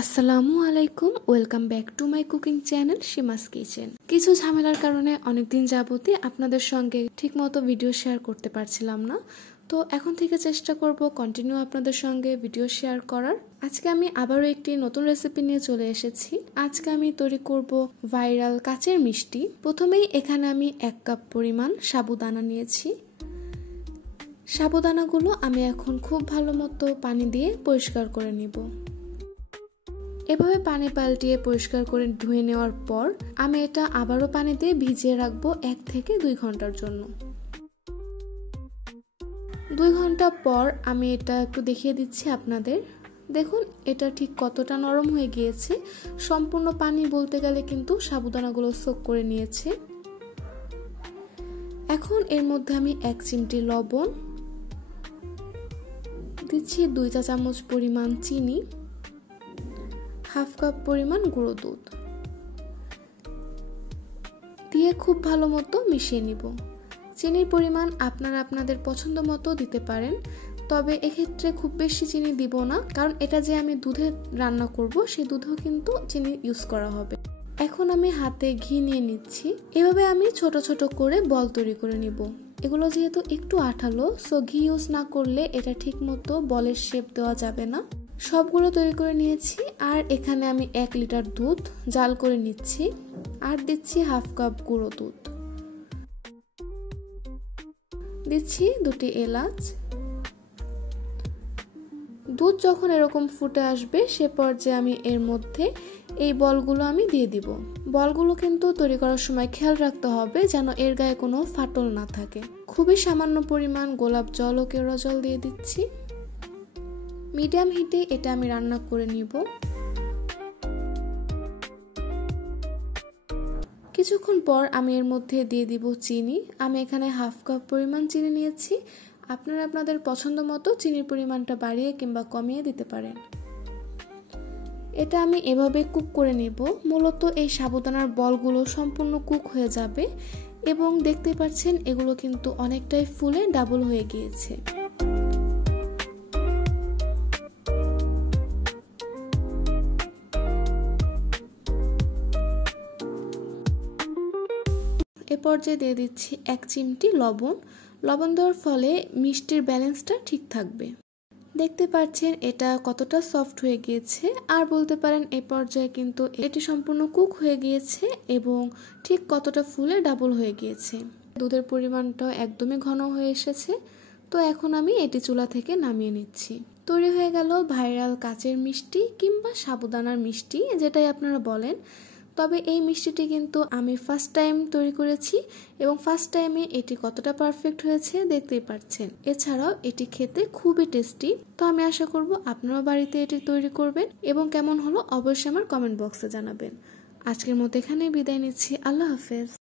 আসসালামু আলাইকুম, welcome back to my cooking channel Seema's kitchen. কিছু ঝামেলার কারণে অনেকদিন যাবতই আপনাদের সঙ্গে ঠিকমতো ভিডিও শেয়ার করতে পারছিলাম না, তো এখন থেকে চেষ্টা করব কন্টিনিউ আপনাদের সঙ্গে ভিডিও শেয়ার করার। আজকে আমি আবারও একটি নতুন রেসিপি নিয়ে চলে এসেছি। আজকে আমি তৈরি করব ভাইরাল কাচের মিষ্টি। প্রথমেই এখানে আমি 1 কাপ পরিমাণ সাবুদানা নিয়েছি। সাবুদানাগুলো আমি এখন খুব ভালো মতো পানি দিয়ে পরিষ্কার করে নিব। এভাবে পানি পাল্টিয়ে পরিষ্কার করে ধুয়ে নেওয়ার পর আমি এটা আবারও পানি দিয়ে ভিজিয়ে রাখবো 1 থেকে 2 ঘন্টার জন্য। 2 ঘন্টা পর আমি এটা একটু দেখিয়ে দিচ্ছি আপনাদের। দেখুন এটা ঠিক কতটা নরম হয়ে গিয়েছে। সম্পূর্ণ পানি বলতে গেলে কিন্তু সাবুদানাগুলো সোক করে নিয়েছে। এখন এর মধ্যে আমি 1 চিমটি লবণ দিচ্ছি, 2 চা চামচ পরিমাণ চিনি, হাফ কাপ পরিমাণ গুঁড়ো দুধ দিয়ে খুব ভালো মতো মিশিয়ে নিব। চিনির পরিমাণ আপনারা আপনাদের পছন্দ মতো দিতে পারেন, তবে এক্ষেত্রে খুব বেশি চিনি দিব না, কারণ এটা যে আমি দুধে রান্না করব সেই দুধেও কিন্তু চিনি ইউজ করা হবে। এখন আমি হাতে ঘি নিয়ে নিচ্ছি। এভাবে আমি ছোট ছোট করে বল তৈরি করে নিব। এগুলো যেহেতু একটু আঠালো, সো ঘি ইউজ না করলে এটা ঠিক মতো বলের শেপ দেওয়া যাবে না। সবগুলো তৈরি করে নিয়েছি। আর এখানে আমি 1 লিটার দুধ জাল করে নিচ্ছি আর দিচ্ছি হাফ কাপ গুঁড়ো দুধ, দিচ্ছি 2টি এলাচ। দুধ যখন এরকম ফুটে আসবে সে পর্যায়ে আমি এর মধ্যে এই বলগুলো আমি দিয়ে দিব। বলগুলো কিন্তু তৈরি করার সময় খেয়াল রাখতে হবে যেন এর গায়ে কোনো ফাটল না থাকে। খুবই সামান্য পরিমাণ গোলাপ জল ও কেওড়া জল দিয়ে দিচ্ছি। মিডিয়াম হিটে এটা আমি রান্না করে নিব। কিছুক্ষণ পর আমি এর মধ্যে দিয়ে দিব চিনি। আমি এখানে হাফ কাপ পরিমাণ চিনি নিয়েছি। আপনারা আপনাদের পছন্দ মতো চিনির পরিমাণটা বাড়িয়ে কিংবা কমিয়ে দিতে পারেন। এটা আমি এভাবে কুক করে নেব। মূলত এই সাবুদানার বলগুলো সম্পূর্ণ কুক হয়ে যাবে এবং দেখতে পাচ্ছেন এগুলো কিন্তু অনেকটাই ফুলে ডাবল হয়ে গিয়েছে। এ পর্যায়ে দিয়ে দিচ্ছি 1 চিমটি লবণ। লবণ দেওয়ার ফলে মিষ্টির ব্যালেন্সটা ঠিক থাকবে। দেখতে পাচ্ছেন এটা কতটা সফট হয়ে গিয়েছে, আর বলতে পারেন এই পর্যায়ে কিন্তু এটি সম্পূর্ণ কুক হয়ে গিয়েছে এবং ঠিক কতটা ফুলে ডাবল হয়ে গিয়েছে। দুধের পরিমাণটা একদমই ঘন হয়ে এসেছে। তো এখন আমি এটি চুলা থেকে নামিয়ে নিচ্ছি। তৈরি হয়ে গেল ভাইরাল কাচের মিষ্টি কিংবা সাবুদানার মিষ্টি, যেটাই আপনারা বলেন। তবে এই মিষ্টিটি কিন্তু আমি ফার্স্ট টাইম তৈরি করেছি এবং ফার্স্ট টাইমে এটি কতটা পারফেক্ট হয়েছে দেখতেই পাচ্ছেন। এছাড়াও এটি খেতে খুবই টেস্টি। তো আমি আশা করব আপনারাও বাড়িতে এটি তৈরি করবেন এবং কেমন হলো অবশ্যই আমার কমেন্ট বক্সে জানাবেন। আজকের মতো এখানেই বিদায় নিচ্ছি। আল্লাহ হাফেজ।